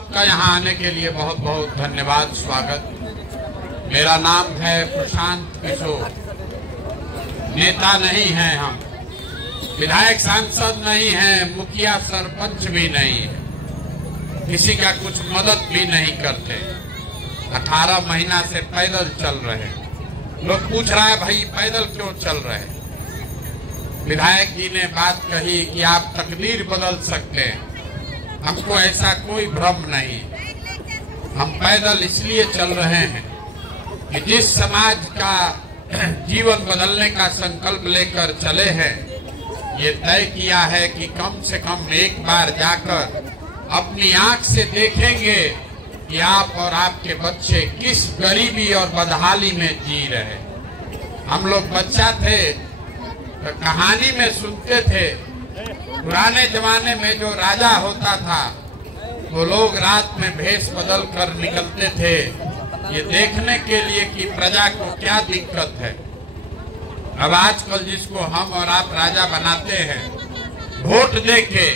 आपका यहाँ आने के लिए बहुत बहुत धन्यवाद, स्वागत। मेरा नाम है प्रशांत किशोर। नेता नहीं हैं हम, विधायक सांसद नहीं हैं, मुखिया सरपंच भी नहीं है, किसी का कुछ मदद भी नहीं करते। 18 महीना से पैदल चल रहे हैं। लोग पूछ रहा है भाई पैदल क्यों चल रहे हैं? विधायक जी ने बात कही कि आप तकदीर बदल सकते हैं। हमको ऐसा कोई भ्रम नहीं। हम पैदल इसलिए चल रहे हैं कि जिस समाज का जीवन बदलने का संकल्प लेकर चले हैं, ये तय किया है कि कम से कम एक बार जाकर अपनी आंख से देखेंगे कि आप और आपके बच्चे किस गरीबी और बदहाली में जी रहे। हम लोग बच्चा थे तो कहानी में सुनते थे, पुराने जमाने में जो राजा होता था वो लोग रात में भेष बदल कर निकलते थे ये देखने के लिए कि प्रजा को क्या दिक्कत है। अब आजकल जिसको हम और आप राजा बनाते हैं, वोट देके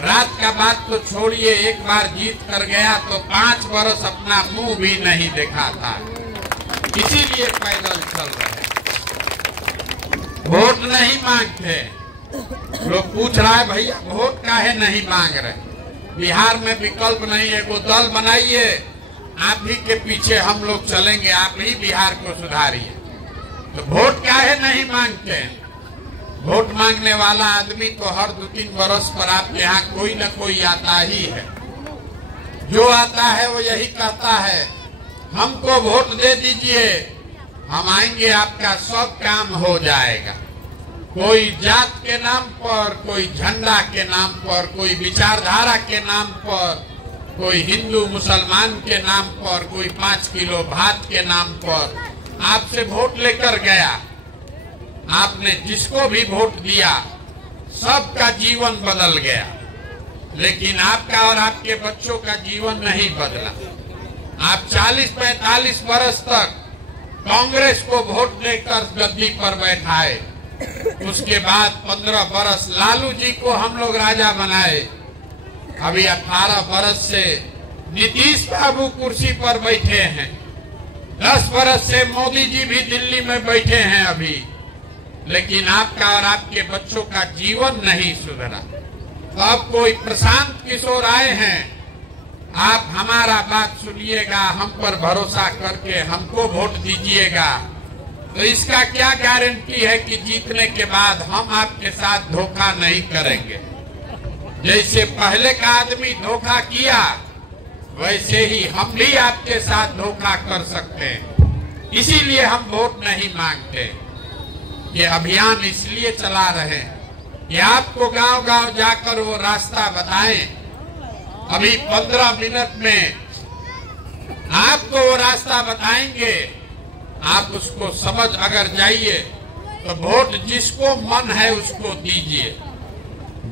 रात का बात तो छोड़िए, एक बार जीत कर गया तो 5 वर्ष अपना मुंह भी नहीं दिखाता। इसीलिए पैदल चल रहे। वोट नहीं मांगते। लोग पूछ रहा है भैया वोट काहे नहीं मांग रहे? बिहार में विकल्प नहीं है, वो दल बनाइए, आप ही के पीछे हम लोग चलेंगे, आप ही बिहार को सुधारिए। तो वोट काहे नहीं मांगते? वोट मांगने वाला आदमी तो हर 2-3 वर्ष पर आपके यहाँ कोई न कोई आता ही है। जो आता है वो यही कहता है हमको वोट दे दीजिए, हम आएंगे, आपका सब काम हो जाएगा। कोई जात के नाम पर, कोई झंडा के नाम पर, कोई विचारधारा के नाम पर, कोई हिंदू मुसलमान के नाम पर, कोई 5 किलो भात के नाम पर आपसे वोट लेकर गया। आपने जिसको भी वोट दिया सबका जीवन बदल गया, लेकिन आपका और आपके बच्चों का जीवन नहीं बदला। आप 40-45 वर्ष तक कांग्रेस को वोट देकर गद्दी पर बैठाए, उसके बाद 15 वर्ष लालू जी को हम लोग राजा बनाए। अभी 18 वर्ष से नीतीश बाबू कुर्सी पर बैठे हैं, 10 वर्ष से मोदी जी भी दिल्ली में बैठे हैं अभी, लेकिन आपका और आपके बच्चों का जीवन नहीं सुधरा। तो अब कोई प्रशांत किशोर आए हैं, आप हमारा बात सुनिएगा, हम पर भरोसा करके हमको वोट दीजिएगा, तो इसका क्या गारंटी है कि जीतने के बाद हम आपके साथ धोखा नहीं करेंगे? जैसे पहले का आदमी धोखा किया, वैसे ही हम भी आपके साथ धोखा कर सकते हैं। इसीलिए हम वोट नहीं मांगते। ये अभियान इसलिए चला रहे कि आपको गांव-गांव जाकर वो रास्ता बताएं। अभी 15 मिनट में आपको वो रास्ता बताएंगे, आप उसको समझ अगर जाइए तो वोट जिसको मन है उसको दीजिए,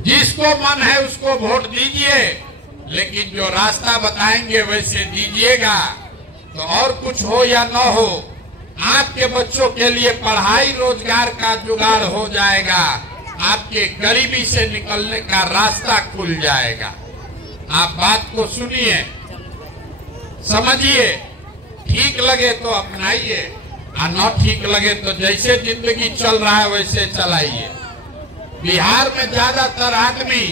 जिसको मन है उसको वोट दीजिए, लेकिन जो रास्ता बताएंगे वैसे दीजिएगा। तो और कुछ हो या न हो, आपके बच्चों के लिए पढ़ाई रोजगार का जुगाड़ हो जाएगा, आपके गरीबी से निकलने का रास्ता खुल जाएगा। आप बात को सुनिए, समझिए, ठीक लगे तो अपनाइए, और न ठीक लगे तो जैसे जिंदगी चल रहा है वैसे चलाइए। बिहार में ज्यादातर आदमी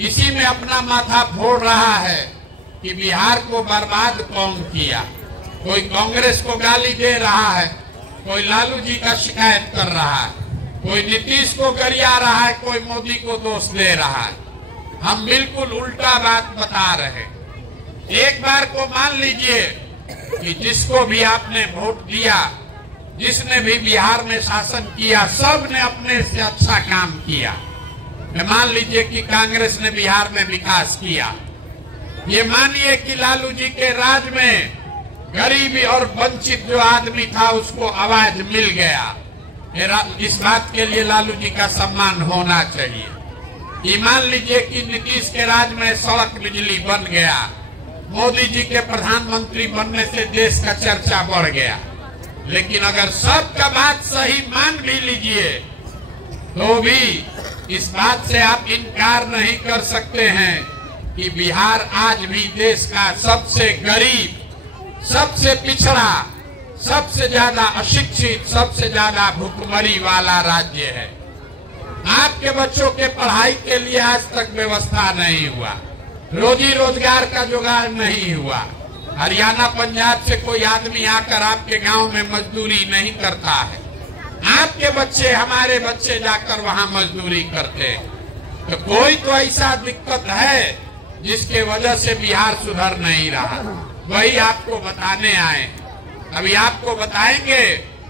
इसी में अपना माथा फोड़ रहा है कि बिहार को बर्बाद कौन किया। कोई कांग्रेस को गाली दे रहा है, कोई लालू जी का शिकायत कर रहा है, कोई नीतीश को गरिया रहा है, कोई मोदी को दोष दे रहा है। हम बिल्कुल उल्टा बात बता रहे। एक बार को मान लीजिए कि जिसको भी आपने वोट दिया, जिसने भी बिहार में शासन किया, सब ने अपने से अच्छा काम किया। मान लीजिए कि कांग्रेस ने बिहार में विकास किया, ये मानिए कि लालू जी के राज में गरीबी और वंचित जो आदमी था उसको आवाज मिल गया। इस बात के लिए लालू जी का सम्मान होना चाहिए। ये मान लीजिए कि नीतीश के राज में सड़क बिजली बन गया, मोदी जी के प्रधानमंत्री बनने से देश का चर्चा बढ़ गया। लेकिन अगर सबका बात सही मान भी लीजिए तो भी इस बात से आप इनकार नहीं कर सकते हैं कि बिहार आज भी देश का सबसे गरीब, सबसे पिछड़ा, सबसे ज्यादा अशिक्षित, सबसे ज्यादा भुखमरी वाला राज्य है। आपके बच्चों के पढ़ाई के लिए आज तक व्यवस्था नहीं हुआ, रोजी रोजगार का जुगाड़ नहीं हुआ। हरियाणा पंजाब से कोई आदमी आकर आपके गांव में मजदूरी नहीं करता है। आपके बच्चे, हमारे बच्चे जाकर वहां मजदूरी करते हैं। तो कोई तो ऐसा दिक्कत है जिसके वजह से बिहार सुधर नहीं रहा, वही आपको बताने आए। अभी आपको बताएंगे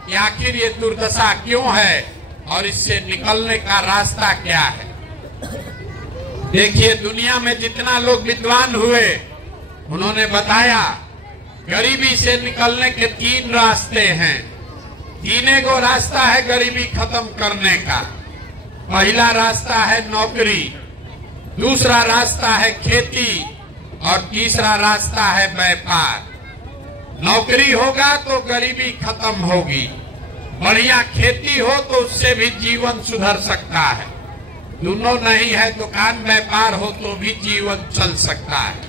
कि आखिर ये दुर्दशा क्यों है और इससे निकलने का रास्ता क्या है। देखिए, दुनिया में जितना लोग विद्वान हुए उन्होंने बताया गरीबी से निकलने के 3 रास्ते हैं। 3 गो रास्ता है गरीबी खत्म करने का। पहला रास्ता है नौकरी, दूसरा रास्ता है खेती और तीसरा रास्ता है व्यापार। नौकरी होगा तो गरीबी खत्म होगी, बढ़िया खेती हो तो उससे भी जीवन सुधर सकता है। दोनों नहीं है, दुकान व्यापार हो तो भी जीवन चल सकता है।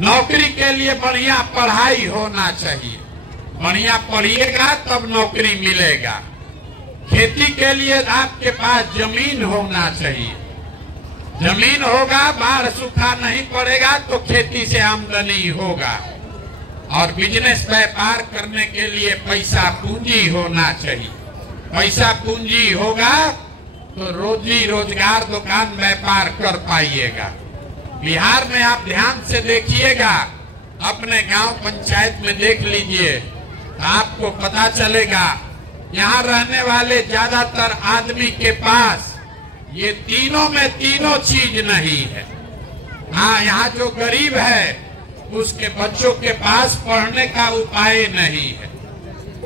नौकरी के लिए बढ़िया पढ़ाई होना चाहिए, बढ़िया पढ़िएगा तब नौकरी मिलेगा। खेती के लिए आपके पास जमीन होना चाहिए, जमीन होगा, बाढ़ सूखा नहीं पड़ेगा तो खेती से आमदनी होगा। और बिजनेस व्यापार करने के लिए पैसा पूंजी होना चाहिए, पैसा पूंजी होगा तो रोजी रोजगार, दुकान व्यापार कर पाइएगा। बिहार में आप ध्यान से देखिएगा, अपने गांव पंचायत में देख लीजिए, आपको पता चलेगा यहाँ रहने वाले ज्यादातर आदमी के पास ये तीनों में तीनों चीज नहीं है। हाँ, यहाँ जो गरीब है उसके बच्चों के पास पढ़ने का उपाय नहीं है।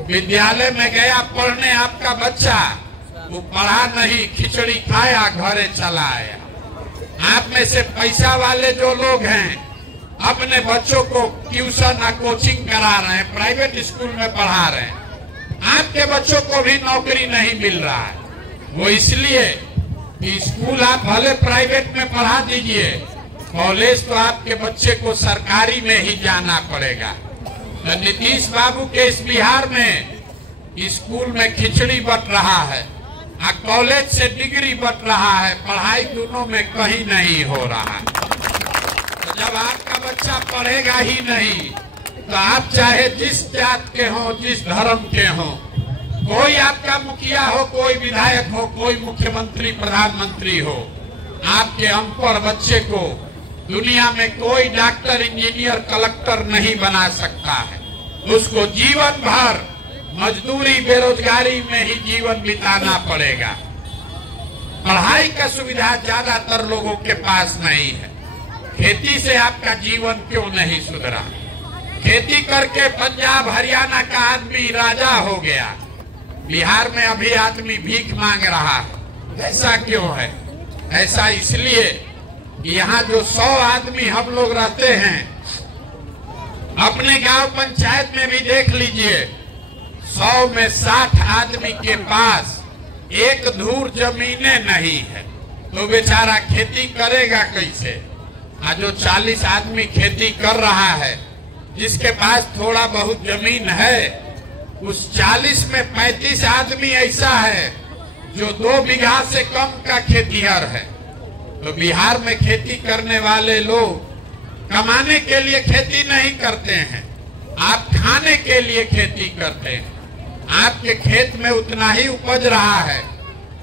विद्यालय में गया पढ़ने आपका बच्चा, वो पढ़ा नहीं, खिचड़ी खाया, घरे चला आया। आप में से पैसा वाले जो लोग हैं अपने बच्चों को ट्यूशन या कोचिंग करा रहे हैं, प्राइवेट स्कूल में पढ़ा रहे हैं। आपके बच्चों को भी नौकरी नहीं मिल रहा है। वो इसलिए कि स्कूल आप भले प्राइवेट में पढ़ा दीजिए, कॉलेज तो आपके बच्चे को सरकारी में ही जाना पड़ेगा। तो नीतीश बाबू के इस बिहार में स्कूल में खिचड़ी बट रहा है और कॉलेज से डिग्री बट रहा है, पढ़ाई दोनों में कहीं नहीं हो रहा है। तो जब आपका बच्चा पढ़ेगा ही नहीं तो आप चाहे जिस जात के हो, जिस धर्म के हो, कोई आपका मुखिया हो, कोई विधायक हो, कोई मुख्यमंत्री प्रधानमंत्री हो, आपके अनपढ़ बच्चे को दुनिया में कोई डॉक्टर, इंजीनियर, कलेक्टर नहीं बना सकता है। उसको जीवन भर मजदूरी, बेरोजगारी में ही जीवन बिताना पड़ेगा। पढ़ाई का सुविधा ज्यादातर लोगों के पास नहीं है। खेती से आपका जीवन क्यों नहीं सुधरा? खेती करके पंजाब, हरियाणा का आदमी राजा हो गया, बिहार में अभी आदमी भीख मांग रहा है। ऐसा क्यों है? ऐसा इसलिए कि यहाँ जो 100 आदमी हम लोग रहते हैं, अपने गांव पंचायत में भी देख लीजिए, 100 में 60 आदमी के पास एक धूर जमीनें नहीं है, तो बेचारा खेती करेगा कैसे? आज जो 40 आदमी खेती कर रहा है, जिसके पास थोड़ा बहुत जमीन है, उस 40 में 35 आदमी ऐसा है जो 2 बीघा से कम का खेतीहर है। तो बिहार में खेती करने वाले लोग कमाने के लिए खेती नहीं करते हैं, आप खाने के लिए खेती करते हैं। आपके खेत में उतना ही उपज रहा है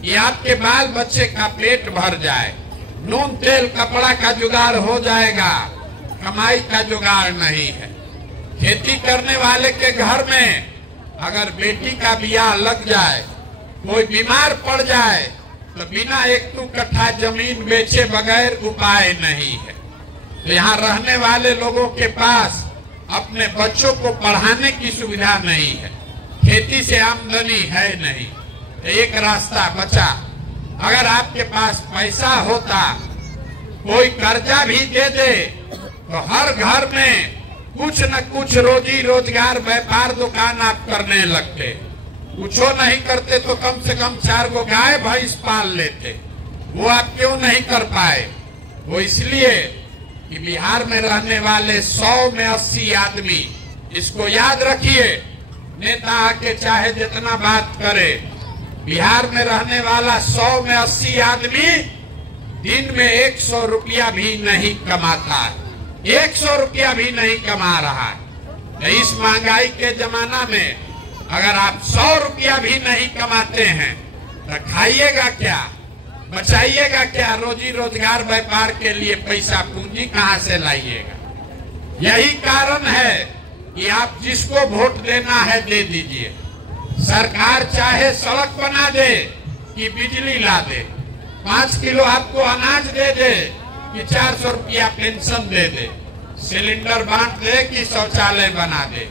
कि आपके बाल बच्चे का पेट भर जाए, नून तेल कपड़ा का जुगाड़ हो जाएगा, कमाई का जुगाड़ नहीं है। खेती करने वाले के घर में अगर बेटी का ब्याह लग जाए, कोई बीमार पड़ जाए, तो बिना 1-2 कट्ठा जमीन बेचे बगैर उपाय नहीं है। तो यहाँ रहने वाले लोगों के पास अपने बच्चों को पढ़ाने की सुविधा नहीं है, खेती से आमदनी है नहीं। तो एक रास्ता बचा, अगर आपके पास पैसा होता, कोई कर्जा भी दे दे, तो हर घर में कुछ न कुछ रोजी रोजगार, व्यापार, दुकान आप करने लगते। कुछो नहीं करते तो कम से कम 4 गो गाय भैंस पाल लेते। वो आप क्यों नहीं कर पाए? वो इसलिए कि बिहार में रहने वाले 100 में 80 आदमी, इसको याद रखिए, नेता आके चाहे जितना बात करे, बिहार में रहने वाला 100 में 80 आदमी दिन में 100 रुपया भी नहीं कमाता है, 100 रुपया भी नहीं कमा रहा है। तो इस महंगाई के जमाना में अगर आप 100 रुपया भी नहीं कमाते हैं तो खाइएगा क्या, बचाइएगा क्या, रोजी रोजगार व्यापार के लिए पैसा पूंजी कहाँ से लाइएगा। यही कारण है कि आप जिसको वोट देना है दे दीजिए। सरकार चाहे सड़क बना दे कि बिजली ला दे, 5 किलो आपको अनाज दे दे कि 400 रुपया पेंशन दे दे, सिलेंडर बांट दे कि शौचालय बना दे,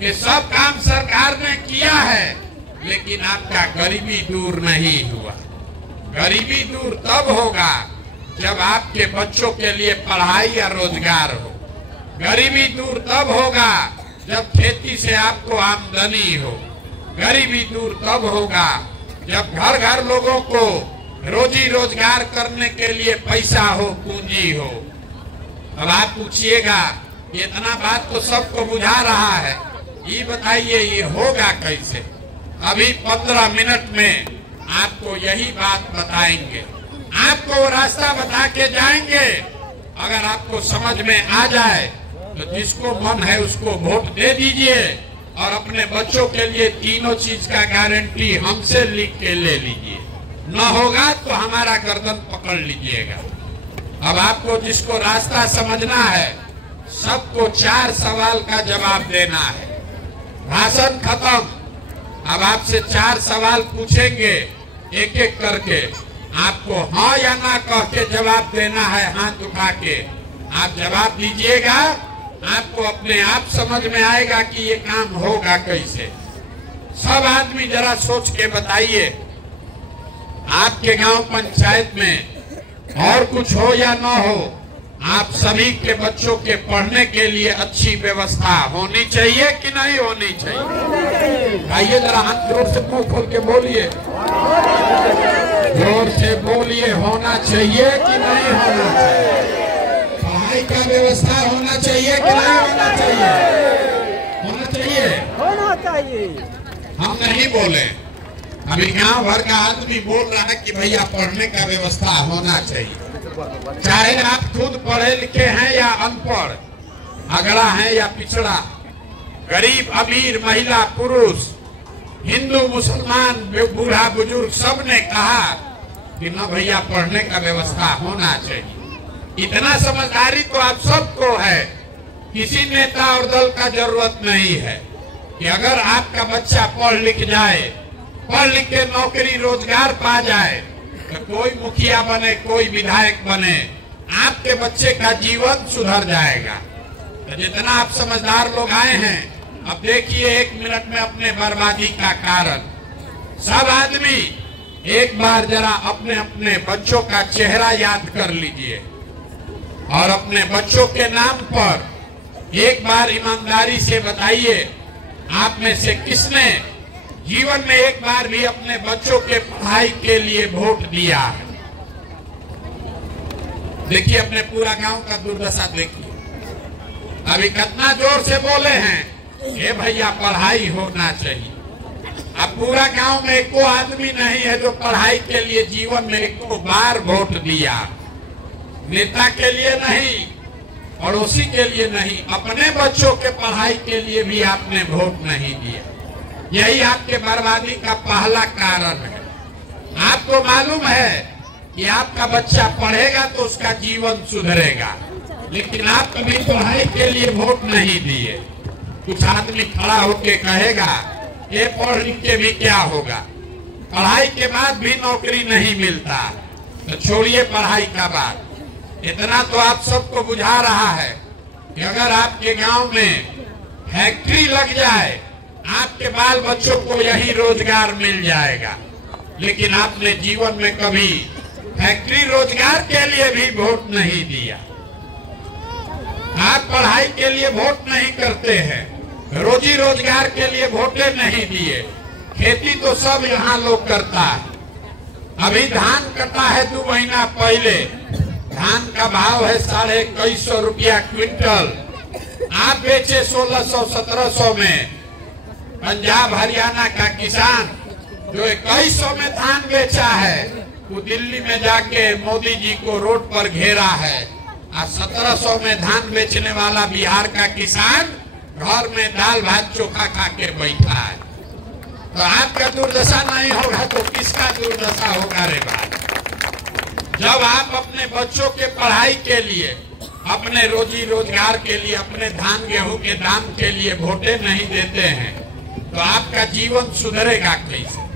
ये सब काम सरकार ने किया है, लेकिन आपका गरीबी दूर नहीं हुआ। गरीबी दूर तब होगा जब आपके बच्चों के लिए पढ़ाई या रोजगार हो। गरीबी दूर तब होगा जब खेती से आपको आमदनी हो। गरीबी दूर तब होगा जब घर घर लोगों को रोजी रोजगार करने के लिए पैसा हो, पूंजी हो। अब आप पूछिएगा इतना बात तो सबको बुझा रहा है, ये बताइए ये होगा कैसे। अभी 15 मिनट में आपको यही बात बताएंगे, आपको वो रास्ता बता के जाएंगे। अगर आपको समझ में आ जाए तो जिसको मन है उसको वोट दे दीजिए और अपने बच्चों के लिए तीनों चीज का गारंटी हमसे लिख के ले लीजिए। न होगा तो हमारा गर्दन पकड़ लीजिएगा। अब आपको जिसको रास्ता समझना है सबको 4 सवाल का जवाब देना है। भाषण खत्म, अब आपसे 4 सवाल पूछेंगे एक एक करके, आपको हाँ या ना कह के जवाब देना है, हाथ उठा के आप जवाब दीजिएगा। आपको अपने आप समझ में आएगा कि ये काम होगा कैसे। सब आदमी जरा सोच के बताइए, आपके गांव पंचायत में और कुछ हो या ना हो, आप सभी के बच्चों के पढ़ने के लिए अच्छी व्यवस्था होनी चाहिए कि नहीं होनी चाहिए? आइए जरा हाथ जोर से मुंह खोल के बोलिए, जोर से बोलिए, होना चाहिए कि नहीं होना चाहिए? पढ़ाई का व्यवस्था होना चाहिए कि नहीं होना चाहिए? होना चाहिए, होना चाहिए। हम नहीं बोले, अभी गांव भर का आदमी बोल रहा है कि भैया पढ़ने का व्यवस्था होना चाहिए। चाहे आप खुद पढ़े लिखे हैं या अनपढ़, अगड़ा है या पिछड़ा, गरीब अमीर, महिला पुरुष, हिंदू मुसलमान, बूढ़ा बुजुर्ग, सब ने कहा कि न भैया पढ़ने का व्यवस्था होना चाहिए। इतना समझदारी तो आप सबको है, किसी नेता और दल का जरूरत नहीं है कि अगर आपका बच्चा पढ़ लिख जाए, पढ़ लिख के नौकरी रोजगार पा जाए तो कोई मुखिया बने, कोई विधायक बने, आपके बच्चे का जीवन सुधर जाएगा। तो जितना आप समझदार लोग आए हैं, अब देखिए 1 मिनट में अपने बर्बादी का कारण। सब आदमी एक बार जरा अपने अपने बच्चों का चेहरा याद कर लीजिए और अपने बच्चों के नाम पर एक बार ईमानदारी से बताइए, आप में से किसने जीवन में एक बार भी अपने बच्चों के पढ़ाई के लिए वोट दिया है? देखिए अपने पूरा गांव का दुर्दशा देखिए। अभी कितना जोर से बोले हैं ये भैया पढ़ाई होना चाहिए। अब पूरा गांव में एको आदमी नहीं है जो पढ़ाई के लिए जीवन में एको बार वोट दिया। नेता के लिए नहीं, पड़ोसी के लिए नहीं, अपने बच्चों के पढ़ाई के लिए भी आपने वोट नहीं दिया। यही आपके बर्बादी का पहला कारण है। आपको मालूम है कि आपका बच्चा पढ़ेगा तो उसका जीवन सुधरेगा, लेकिन आप कभी पढ़ाई के लिए वोट नहीं दिए। कुछ आदमी खड़ा होके कहेगा ये पढ़ लिख के भी क्या होगा, पढ़ाई के बाद भी नौकरी नहीं मिलता। तो छोड़िए पढ़ाई का बात, इतना तो आप सबको बुझा रहा है कि अगर आपके गांव में फैक्ट्री लग जाए, आपके बाल बच्चों को यही रोजगार मिल जाएगा। लेकिन आपने जीवन में कभी फैक्ट्री रोजगार के लिए भी वोट नहीं दिया। आप पढ़ाई के लिए वोट नहीं करते हैं, रोजी रोजगार के लिए वोटे नहीं दिए। खेती तो सब यहाँ लोग करता है। अभी धान कटा है 2 महीना पहले, धान का भाव है 2150 रुपया क्विंटल, आप बेचे 1600-1700 में। पंजाब हरियाणा का किसान जो 2100 में धान बेचा है, वो दिल्ली में जाके मोदी जी को रोड पर घेरा है। और 1700 में धान बेचने वाला बिहार का किसान घर में दाल भात चोखा खा के बैठा है। तो आपका दुर्दशा नहीं होगा तो किसका दुर्दशा होगा रे भाई? जब आप अपने बच्चों के पढ़ाई के लिए, अपने रोजी रोजगार के लिए, अपने धान गेहूं के दाम के लिए वोटें नहीं देते हैं, तो आपका जीवन सुधरेगा कैसे?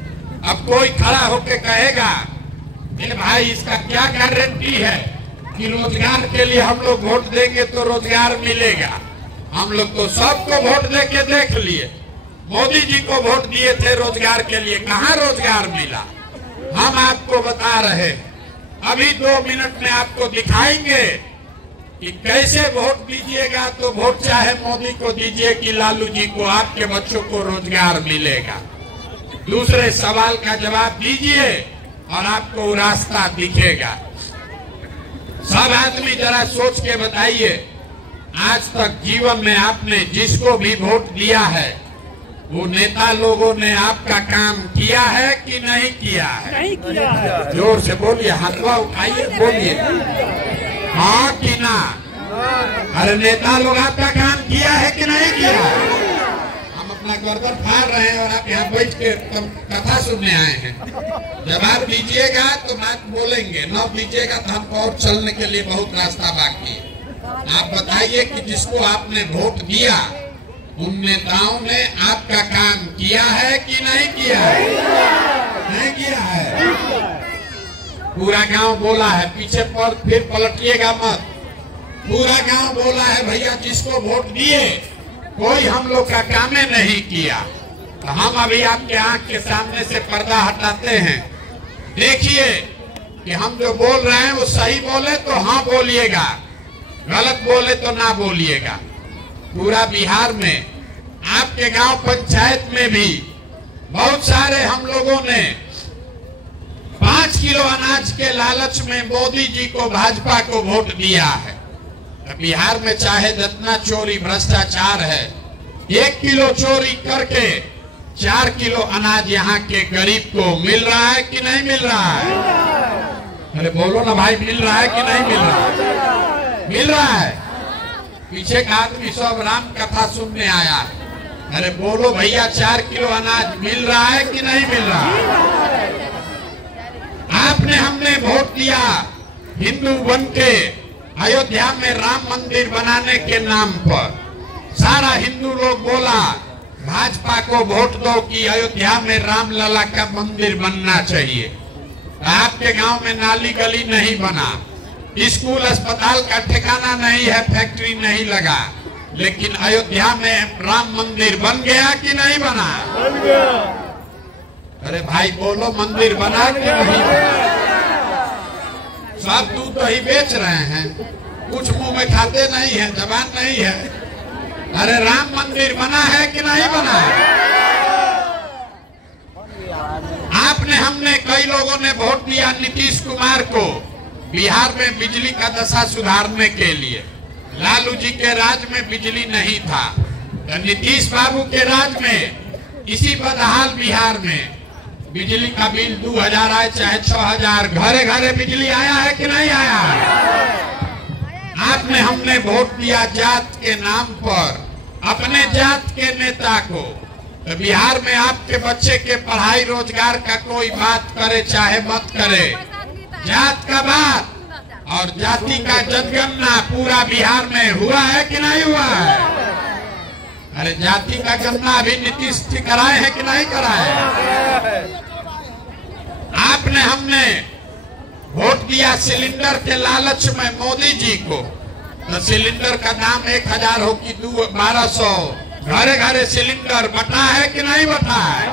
अब कोई खड़ा होके कहेगा कि भाई इसका क्या गारंटी है कि रोजगार के लिए हम लोग वोट देंगे तो रोजगार मिलेगा? हम लोग तो सबको वोट देके देख लिए। मोदी जी को वोट दिए थे रोजगार के लिए, कहाँ रोजगार मिला? हम आपको बता रहे, अभी 2 मिनट में आपको दिखाएंगे कि कैसे वोट दीजिएगा। तो वोट चाहे मोदी को दीजिए कि लालू जी को, आपके बच्चों को रोजगार मिलेगा। दूसरे सवाल का जवाब दीजिए और आपको रास्ता दिखेगा। सब आदमी जरा सोच के बताइए, आज तक जीवन में आपने जिसको भी वोट दिया है, वो नेता लोगों ने आपका काम किया है कि नहीं किया है? नहीं किया। जोर से बोलिए, हाथवा उठाइए, बोलिए हाँ कि ना। अरे नेता लोग आपका काम किया है कि नहीं किया? हम अपना गर्दन फाड़ रहे हैं और आप यहाँ बैठ के कथा सुनने आए हैं। जवाब दीजिएगा तो बात बोलेंगे, न दीजिएगा तो हमको और चलने के लिए बहुत रास्ता बाकी है। आप बताइए कि जिसको आपने वोट दिया, उन नेताओं ने आपका काम किया है कि नहीं किया है? नहीं किया है। पूरा गांव बोला है, पीछे पर फिर पलटिएगा मत। पूरा गांव बोला है भैया जिसको वोट दिए कोई हम लोग का काम नहीं किया। तो हम अभी आपके आंख के सामने से पर्दा हटाते हैं। देखिए कि हम जो बोल रहे हैं वो सही बोले तो हाँ बोलिएगा, गलत बोले तो ना बोलिएगा। पूरा बिहार में आपके गांव पंचायत में भी बहुत सारे हम लोगों ने 5 किलो अनाज के लालच में मोदी जी को, भाजपा को वोट दिया है। तो बिहार में चाहे जितना चोरी भ्रष्टाचार है, 1 किलो चोरी करके 4 किलो अनाज यहाँ के गरीब को मिल रहा है कि नहीं मिल रहा है? अरे बोलो ना भाई, मिल रहा है कि नहीं मिल रहा है? मिल रहा है। पीछे का आदमी सब राम कथा सुनने आया है। अरे बोलो भैया, 4 किलो अनाज मिल रहा है कि नहीं मिल रहा है? आपने हमने वोट दिया हिंदू बन के अयोध्या में राम मंदिर बनाने के नाम पर। सारा हिंदू लोग बोला भाजपा को वोट दो कि अयोध्या में राम लला का मंदिर बनना चाहिए। आपके गांव में नाली गली नहीं बना, स्कूल अस्पताल का ठिकाना नहीं है, फैक्ट्री नहीं लगा, लेकिन अयोध्या में राम मंदिर बन गया कि नहीं बना? बन गया। अरे भाई बोलो, मंदिर बना कि नहीं बना? सब दूध दही बेच रहे हैं, कुछ मुंह में खाते नहीं है, जबान नहीं है। अरे राम मंदिर बना है कि नहीं बना? आपने हमने कई लोगों ने वोट दिया नीतीश कुमार को बिहार में बिजली का दशा सुधारने के लिए। लालू जी के राज में बिजली नहीं था, तो नीतीश बाबू के राज में इसी बदहाल बिहार में बिजली का बिल 2000 आए चाहे 6000, घरे घरे बिजली आया है कि नहीं आया? आपने हमने वोट दिया जात के नाम पर अपने जात के नेता को। तो बिहार में आपके बच्चे के पढ़ाई रोजगार का कोई बात करे चाहे मत करे, जात का बात और जाति का जनगणना पूरा बिहार में हुआ है कि नहीं हुआ है? अरे जाति का गणना अभी नीतीश जी कराए हैं कि नहीं कराए? आपने हमने वोट दिया सिलेंडर के लालच में मोदी जी को। तो सिलेंडर का दाम 1000 हो कि 1200, घरे घरे सिलेंडर बटा है कि नहीं बटा है?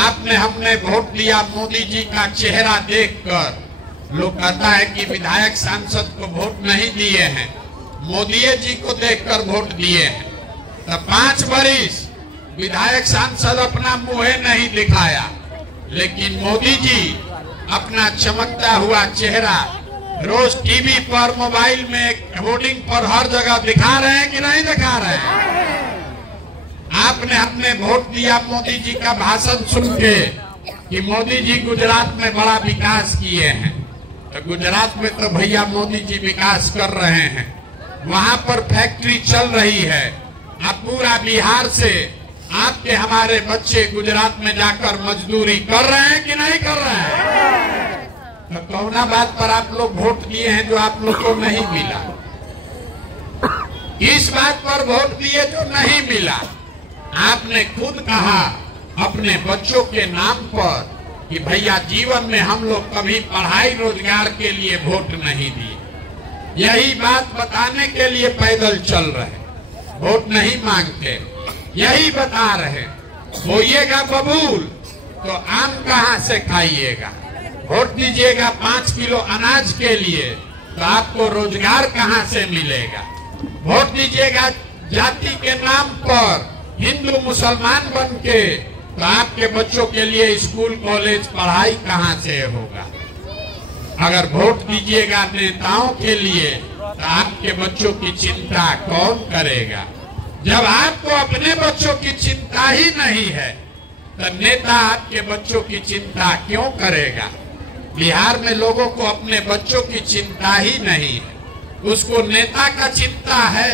आपने हमने वोट दिया मोदी जी का चेहरा देखकर। लोग कहता है कि विधायक सांसद को वोट नहीं दिए हैं, मोदी जी को देखकर वोट दिए हैं। तो 5 बरिस विधायक सांसद अपना मुंह नहीं दिखाया, लेकिन मोदी जी अपना चमकता हुआ चेहरा रोज टीवी पर, मोबाइल में, होर्डिंग पर हर जगह दिखा रहे हैं कि नहीं दिखा रहे हैं? आपने अपने वोट दिया मोदी जी का भाषण सुन के कि मोदी जी गुजरात में बड़ा विकास किए हैं। तो गुजरात में तो भैया मोदी जी विकास कर रहे हैं, वहां पर फैक्ट्री चल रही है। अब पूरा बिहार से आपके हमारे बच्चे गुजरात में जाकर मजदूरी कर रहे हैं कि नहीं कर रहे हैं? तो कौना बात पर आप लोग वोट दिए हैं जो आप लोग को नहीं मिला? इस बात पर वोट दिए जो नहीं मिला। आपने खुद कहा अपने बच्चों के नाम पर कि भैया जीवन में हम लोग कभी पढ़ाई रोजगार के लिए वोट नहीं दिए। यही बात बताने के लिए पैदल चल रहे, वोट नहीं मांगते, यही बता रहे। होइएगा बबूल तो आम कहां से खाइएगा? वोट दीजिएगा 5 किलो अनाज के लिए तो आपको रोजगार कहां से मिलेगा? वोट दीजिएगा जाति के नाम पर हिंदू मुसलमान बन के तो आपके बच्चों के लिए स्कूल कॉलेज पढ़ाई कहां से होगा? अगर वोट दीजिएगा नेताओं के लिए तो आपके बच्चों की चिंता कौन करेगा? जब आपको अपने बच्चों की चिंता ही नहीं है तो नेता आपके बच्चों की चिंता क्यों करेगा? बिहार में लोगों को अपने बच्चों की चिंता ही नहीं है, उसको नेता का चिंता है।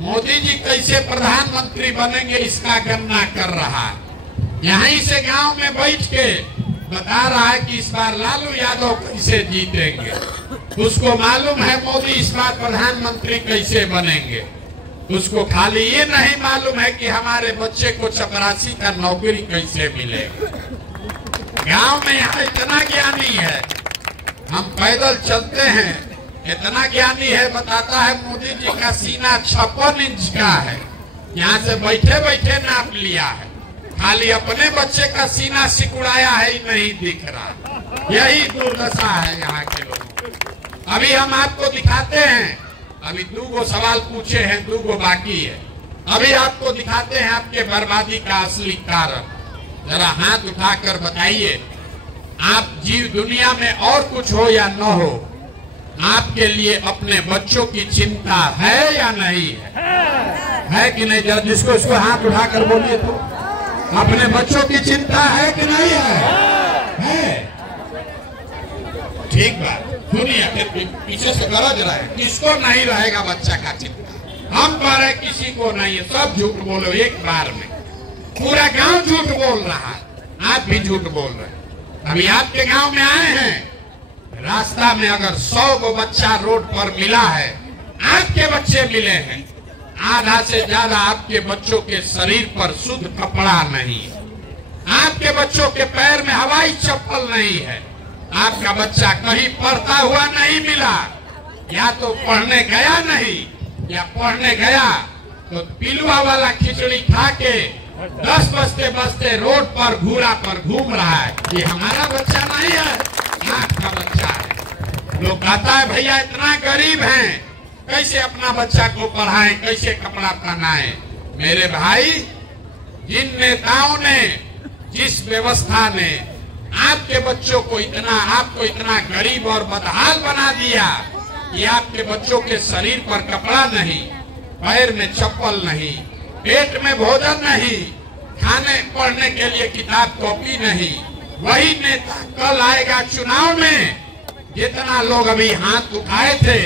मोदी जी कैसे प्रधानमंत्री बनेंगे इसका गणना कर रहा है। यहीं से गांव में बैठ के बता रहा है कि इस बार लालू यादव कैसे जीतेंगे। उसको मालूम है मोदी इस बार प्रधानमंत्री कैसे बनेंगे। उसको खाली ये नहीं मालूम है कि हमारे बच्चे को चपरासी का नौकरी कैसे मिलेगा। गांव में यहाँ इतना ज्ञानी है, हम पैदल चलते हैं, इतना ज्ञानी है, बताता है मोदी जी का सीना 56 इंच का है, यहाँ से बैठे बैठे नाप लिया है, खाली अपने बच्चे का सीना सिकुड़ाया है ही नहीं दिख रहा। यही दुर्दशा है यहाँ के लोगों। अभी हम आपको दिखाते हैं, अभी 2 सवाल पूछे हैं, 2 बाकी है। अभी आपको दिखाते हैं आपके बर्बादी का असली कारण। जरा हाथ उठाकर बताइए, आप जीव दुनिया में और कुछ हो या न हो, आपके लिए अपने बच्चों की चिंता है या नहीं है कि नहीं? जरा जिसको इसको हाथ उठाकर बोलिए तो, अपने बच्चों की चिंता है कि नहीं है? ठीक बात सुनिए, फिर पीछे से गरज रहा है, किसको नहीं रहेगा बच्चा का चिंता? हम कह रहे किसी को नहीं है, सब झूठ बोलो एक बार में। पूरा गांव झूठ बोल रहा है, आप भी झूठ बोल रहे हैं। अभी आपके गांव में आए हैं, रास्ता में अगर 100 बच्चा रोड पर मिला है, आपके बच्चे मिले हैं, आधा से ज्यादा आपके बच्चों के शरीर पर शुद्ध कपड़ा नहीं है, आपके बच्चों के पैर में हवाई चप्पल नहीं है, आपका बच्चा कहीं पढ़ता हुआ नहीं मिला, या तो पढ़ने गया नहीं, या पढ़ने गया तो पिलुआ वाला खिचड़ी खा के 10 बजते बजते रोड पर घूरा पर घूम रहा है। ये हमारा बच्चा नहीं है, आपका बच्चा है। लोग कहता है भैया इतना गरीब हैं, कैसे अपना बच्चा को पढ़ाएं, कैसे कपड़ा पहनाएं? मेरे भाई, जिन नेताओं ने, जिस व्यवस्था ने आपके बच्चों को आपको इतना गरीब और बदहाल बना दिया कि आपके बच्चों के शरीर पर कपड़ा नहीं, पैर में चप्पल नहीं, पेट में भोजन नहीं, खाने पढ़ने के लिए किताब कॉपी नहीं, वही नेता कल आएगा चुनाव में। जितना लोग अभी हाथ उठाए थे,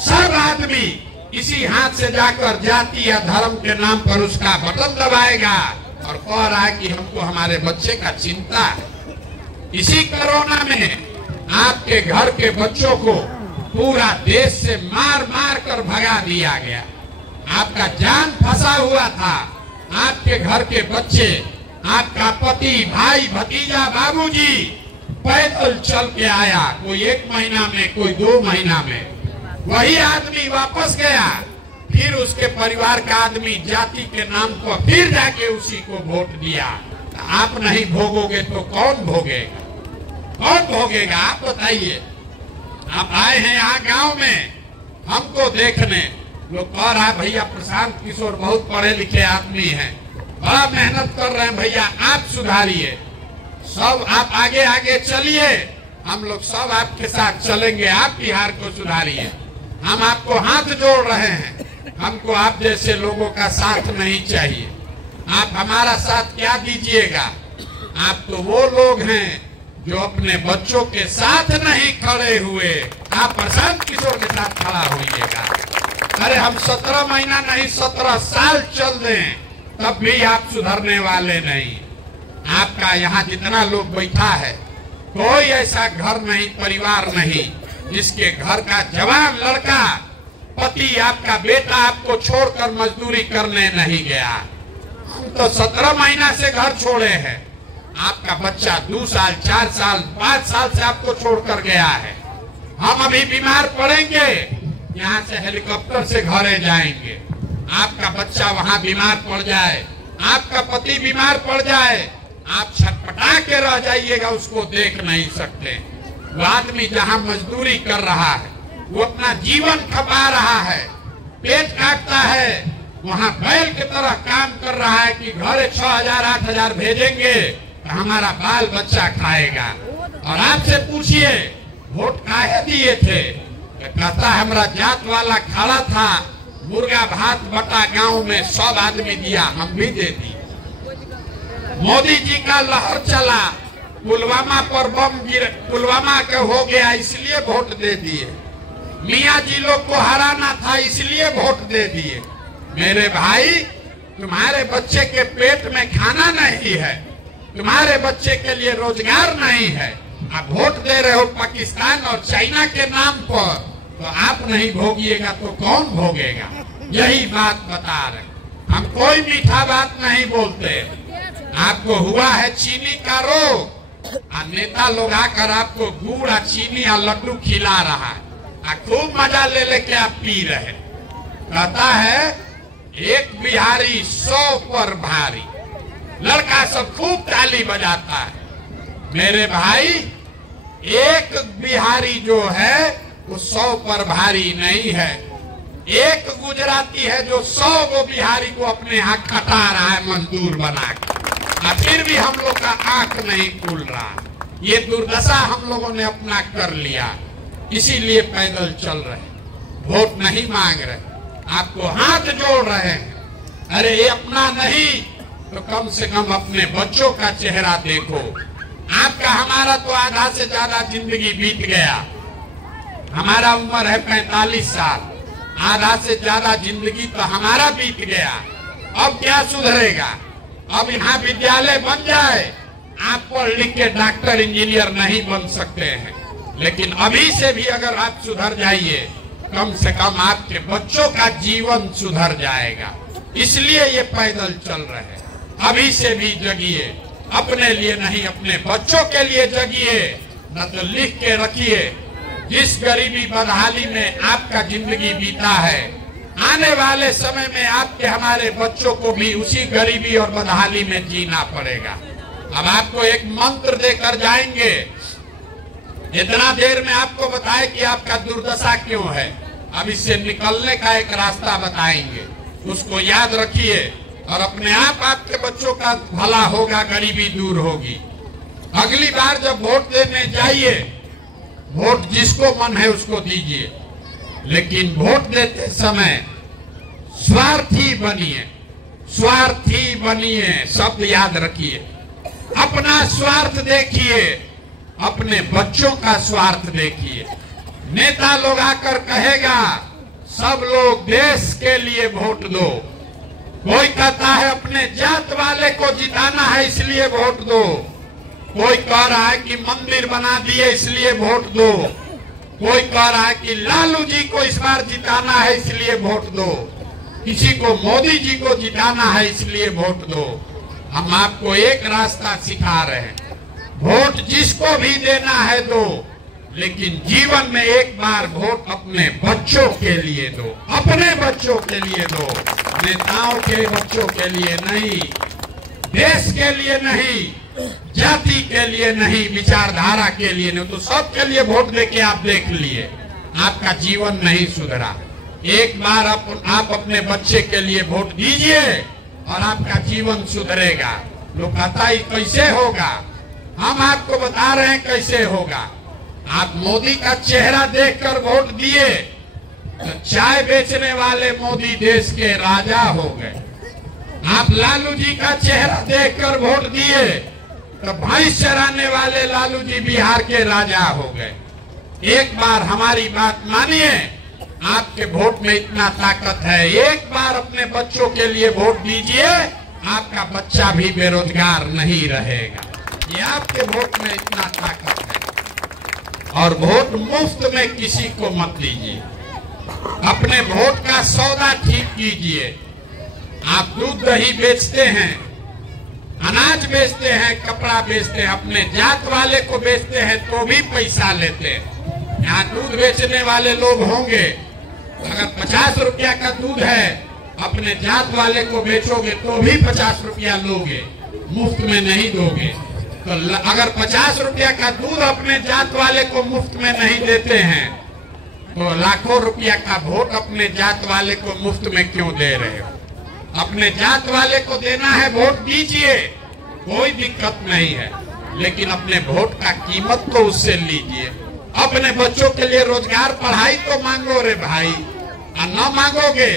सब आदमी इसी हाथ से जाकर जाति या धर्म के नाम पर उसका बटन दबाएगा और कह रहा है कि हमको हमारे बच्चे का चिंता है। इसी कोरोना में आपके घर के बच्चों को पूरा देश से मार मार कर भगा दिया गया। आपका जान फंसा हुआ था, आपके घर के बच्चे, आपका पति, भाई, भतीजा, बाबूजी पैदल चल के आया, कोई 1 महीना में, कोई 2 महीना में, वही आदमी वापस गया, फिर उसके परिवार का आदमी जाति के नाम पर फिर जाके उसी को वोट दिया। आप नहीं भोगोगे तो कौन भोगेगा? कौन भोगेगा आप बताइए। आप आए हैं यहाँ गांव में हमको देखने, लोग कह रहा है भैया प्रशांत किशोर बहुत पढ़े लिखे आदमी हैं, बड़ा मेहनत कर रहे हैं, भैया आप सुधारिए। सब आप आगे आगे चलिए, हम लोग सब आपके साथ चलेंगे, आप बिहार को सुधारिए। हम आपको हाथ जोड़ रहे हैं, हमको आप जैसे लोगों का साथ नहीं चाहिए। आप हमारा साथ क्या दीजिएगा? आप तो वो लोग हैं जो अपने बच्चों के साथ नहीं खड़े हुए। आप प्रशांत किशोर के साथ खड़ा होइएगा। अरे हम 17 महीना नहीं 17 साल चल दें तब भी आप सुधरने वाले नहीं। आपका यहाँ जितना लोग बैठा है, कोई ऐसा घर नहीं, परिवार नहीं जिसके घर का जवान लड़का, पति आपका बेटा आपको छोड़कर मजदूरी करने नहीं गया। हम तो 17 महीना से घर छोड़े हैं। आपका बच्चा 2 साल 4 साल 5 साल से आपको छोड़कर गया है। हम अभी बीमार पड़ेंगे, यहाँ से हेलीकॉप्टर से घरे जाएंगे। आपका बच्चा वहाँ बीमार पड़ जाए, आपका पति बीमार पड़ जाए, आप छटपटा के रह जाइएगा, उसको देख नहीं सकते। वो आदमी जहाँ मजदूरी कर रहा है, वो अपना जीवन खपा रहा है, पेट काटता है, वहाँ बैल की तरह काम कर रहा है कि घर 6,000 8,000 भेजेंगे तो हमारा बाल बच्चा खाएगा। और आपसे पूछिए वोट काहे दिए थे? कहता हमारा जात वाला खड़ा था, मुर्गा भात बटा गांव में सब आदमी दिया, हम भी दे दी। मोदी जी का लहर चला, पुलवामा पर बम गिर, पुलवामा के हो गया इसलिए वोट दे दिए। मियाँ जी लोग को हराना था इसलिए वोट दे दिए। मेरे भाई, तुम्हारे बच्चे के पेट में खाना नहीं है, तुम्हारे बच्चे के लिए रोजगार नहीं है, आप वोट दे रहे हो पाकिस्तान और चाइना के नाम पर, तो आप नहीं भोगिएगा तो कौन भोगेगा? यही बात बता रहे। हम कोई मीठा बात नहीं बोलते। आपको हुआ है चीनी का रोग, नेता लोग आकर आपको गुड़ और चीनी और लड्डू खिला रहा है, खूब मजा ले लेके आप पी रहे। कहता है एक बिहारी 100 पर भारी, लड़का सब खूब ताली बजाता है। मेरे भाई, एक बिहारी जो है वो 100 पर भारी नहीं है। एक गुजराती है जो 100 गो बिहारी को अपने यहाँ खटा रहा है मजदूर बना के, और फिर भी हम लोग का आंख नहीं खुल रहा। ये दुर्दशा हम लोगों ने अपना कर लिया, इसीलिए पैदल चल रहे, वोट नहीं मांग रहे, आपको हाथ जोड़ रहे हैं। अरे ये अपना नहीं तो कम से कम अपने बच्चों का चेहरा देखो। आपका हमारा तो आधा से ज्यादा जिंदगी बीत गया। हमारा उम्र है 45 साल, आधा से ज्यादा जिंदगी तो हमारा बीत गया। अब क्या सुधरेगा? अब यहाँ विद्यालय बन जाए, आप पढ़ लिख के डॉक्टर इंजीनियर नहीं बन सकते हैं, लेकिन अभी से भी अगर आप सुधर जाइए, कम से कम आपके बच्चों का जीवन सुधर जाएगा। इसलिए ये पैदल चल रहे हैं। अभी से भी जगिए, अपने लिए नहीं अपने बच्चों के लिए जगिए, न तो लिख के रखिए। जिस गरीबी बदहाली में आपका जिंदगी बीता है, आने वाले समय में आपके हमारे बच्चों को भी उसी गरीबी और बदहाली में जीना पड़ेगा। अब आपको एक मंत्र देकर जाएंगे, इतना देर में आपको बताए कि आपका दुर्दशा क्यों है। अब इससे निकलने का एक रास्ता बताएंगे, उसको याद रखिए और अपने आप आपके बच्चों का भला होगा, गरीबी दूर होगी। अगली बार जब वोट देने जाइए, वोट जिसको मन है उसको दीजिए, लेकिन वोट देते समय स्वार्थी बनिए, स्वार्थी बनिए, शब्द याद रखिए। अपना स्वार्थ देखिए, अपने बच्चों का स्वार्थ देखिए। नेता लोग आकर कहेगा सब लोग देश के लिए वोट दो, कोई कहता है अपने जात वाले को जिताना है इसलिए वोट दो, कोई कह रहा है कि मंदिर बना दिए इसलिए वोट दो, कोई कह रहा है कि लालू जी को इस बार जिताना है इसलिए वोट दो, किसी को मोदी जी को जिताना है इसलिए वोट दो। हम आपको एक रास्ता सिखा रहे हैं, वोट जिसको भी देना है दो, लेकिन जीवन में एक बार वोट अपने बच्चों के लिए दो, अपने बच्चों के लिए दो, नेताओं के बच्चों के लिए नहीं, देश के लिए नहीं, जाति के लिए नहीं, विचारधारा के लिए नहीं। तो सबके लिए वोट देके आप देख लिए, आपका जीवन नहीं सुधरा। एक बार आप अपने बच्चे के लिए वोट दीजिए और आपका जीवन सुधरेगा। लोग कहता है कैसे होगा, हम आपको बता रहे हैं कैसे होगा। आप मोदी का चेहरा देखकर वोट दिए तो चाय बेचने वाले मोदी देश के राजा हो गए। आप लालू जी का चेहरा देखकर वोट दिए तो भैंस चराने वाले लालू जी बिहार के राजा हो गए। एक बार हमारी बात मानिए, आपके वोट में इतना ताकत है। एक बार अपने बच्चों के लिए वोट दीजिए, आपका बच्चा भी बेरोजगार नहीं रहेगा। ये आपके वोट में इतना ताकत है। और वोट मुफ्त में किसी को मत दीजिए। अपने वोट का सौदा ठीक कीजिए। आप दूध दही बेचते हैं, अनाज बेचते हैं, कपड़ा बेचते हैं, अपने जात वाले को बेचते हैं तो भी पैसा लेते हैं। यहाँ दूध बेचने वाले लोग होंगे, अगर 50 रुपया का दूध है अपने जात वाले को बेचोगे तो भी 50 रुपया लोगे, मुफ्त में नहीं दोगे। तो अगर 50 रुपया का दूध अपने जात वाले को मुफ्त में नहीं देते हैं तो लाखों रुपया का वोट अपने जात वाले को मुफ्त में क्यों दे रहे हो? अपने जात वाले को देना है, वोट दीजिए, कोई दिक्कत नहीं है, लेकिन अपने वोट का कीमत तो उससे लीजिए। अपने बच्चों के लिए रोजगार, पढ़ाई तो मांगो रे भाई, और न मांगोगे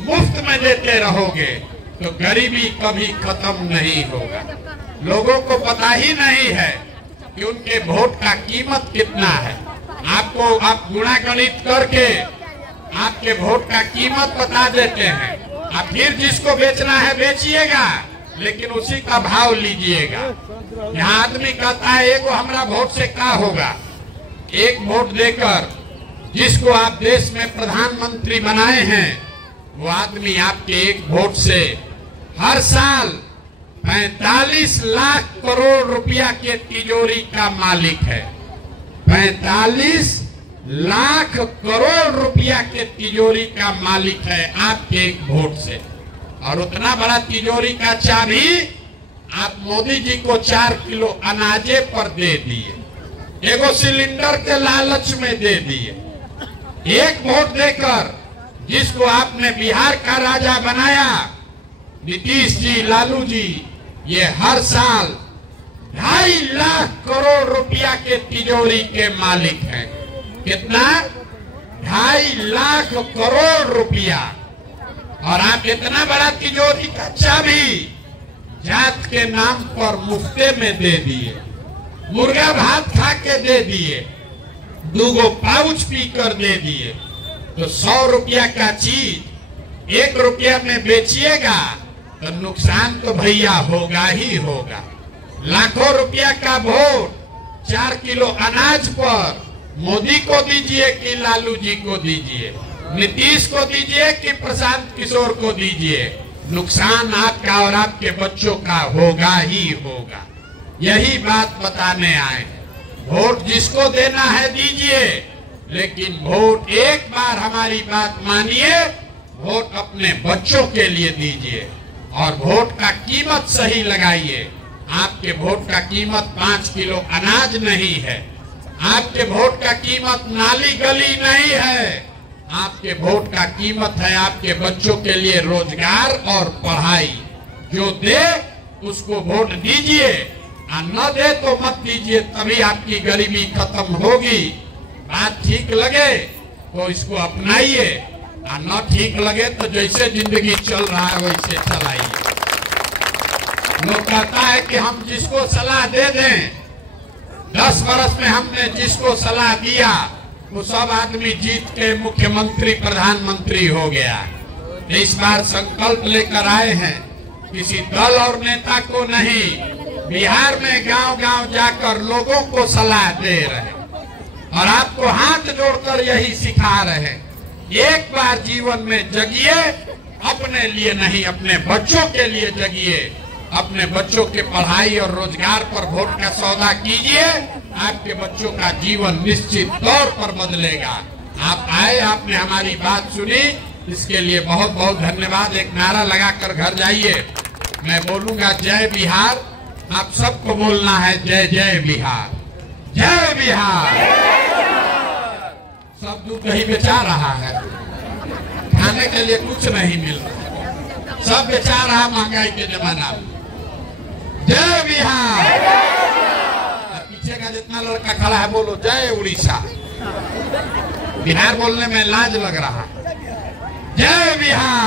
मुफ्त में देते रहोगे तो गरीबी कभी खत्म नहीं होगा। लोगों को पता ही नहीं है कि उनके वोट का कीमत कितना है। आपको आप गुणा गणित करके आपके वोट का कीमत बता देते हैं। आप फिर जिसको बेचना है बेचिएगा, लेकिन उसी का भाव लीजिएगा। यहाँ आदमी कहता है एगो हमारा वोट से क्या होगा। एक वोट देकर जिसको आप देश में प्रधानमंत्री बनाए हैं, वो आदमी आपके एक वोट से हर साल 45 लाख करोड़ रुपया के तिजोरी का मालिक है। 45 लाख करोड़ रुपया के तिजोरी का मालिक है आपके एक वोट से। और उतना बड़ा तिजोरी का चाबी आप मोदी जी को 4 किलो अनाजे पर दे दिए, एगो सिलेंडर के लालच में दे दिए। एक वोट देकर जिसको आपने बिहार का राजा बनाया, नीतीश जी, लालू जी, ये हर साल 2.5 लाख करोड़ रुपया के तिजोरी के मालिक हैं। कितना? 2.5 लाख करोड़ रुपया। और आप इतना बड़ा तिजोरी का चाबी जात के नाम पर मुफ्ते में दे दिए, मुर्गा भात खा के दे दिए, 2 पाउच पीकर दे दिए। तो 100 रुपया का चीज 1 रुपया में बेचिएगा तो नुकसान तो भैया होगा ही होगा। लाखों रुपया का वोट 4 किलो अनाज पर मोदी को दीजिए कि लालू जी को दीजिए, नीतीश को दीजिए कि प्रशांत किशोर को दीजिए, नुकसान आपका और आपके बच्चों का होगा ही होगा। यही बात बताने आए। वोट जिसको देना है दीजिए, लेकिन वोट एक बार हमारी बात मानिए, वोट अपने बच्चों के लिए दीजिए और वोट का कीमत सही लगाइए। आपके वोट का कीमत 5 किलो अनाज नहीं है, आपके वोट का कीमत नाली गली नहीं है, आपके वोट का कीमत है आपके बच्चों के लिए रोजगार और पढ़ाई। जो दे उसको वोट दीजिए, और न दे तो मत दीजिए, तभी आपकी गरीबी खत्म होगी। बात ठीक लगे तो इसको अपनाइए, और न ठीक लगे तो जैसे जिंदगी चल रहा है वैसे चलाइए। लोग कहता है कि हम जिसको सलाह दे दें, 10 वर्ष में हमने जिसको सलाह दिया वो सब आदमी जीत के मुख्यमंत्री प्रधानमंत्री हो गया। इस बार संकल्प लेकर आए हैं, किसी दल और नेता को नहीं, बिहार में गांव गांव जाकर लोगों को सलाह दे रहे हैं और आपको हाथ जोड़कर यही सिखा रहे हैं। एक बार जीवन में जगिए, अपने लिए नहीं अपने बच्चों के लिए जगिए। अपने बच्चों के पढ़ाई और रोजगार पर वोट का सौदा कीजिए, आपके बच्चों का जीवन निश्चित तौर पर बदलेगा। आप आए, आपने हमारी बात सुनी, इसके लिए बहुत बहुत धन्यवाद। एक नारा लगाकर घर जाइए। मैं बोलूंगा जय बिहार, आप सबको बोलना है जय जय बिहार, जय बिहार। सब दूध दही बेचा रहा है, खाने के लिए कुछ नहीं मिल रहा, सब बेचा रहा महंगाई के जमाना में। जय बिहार। पीछे का जितना लड़का खड़ा है बोलो जय उड़ीसा। बिहार बोलने में लाज लग रहा है। जय बिहार।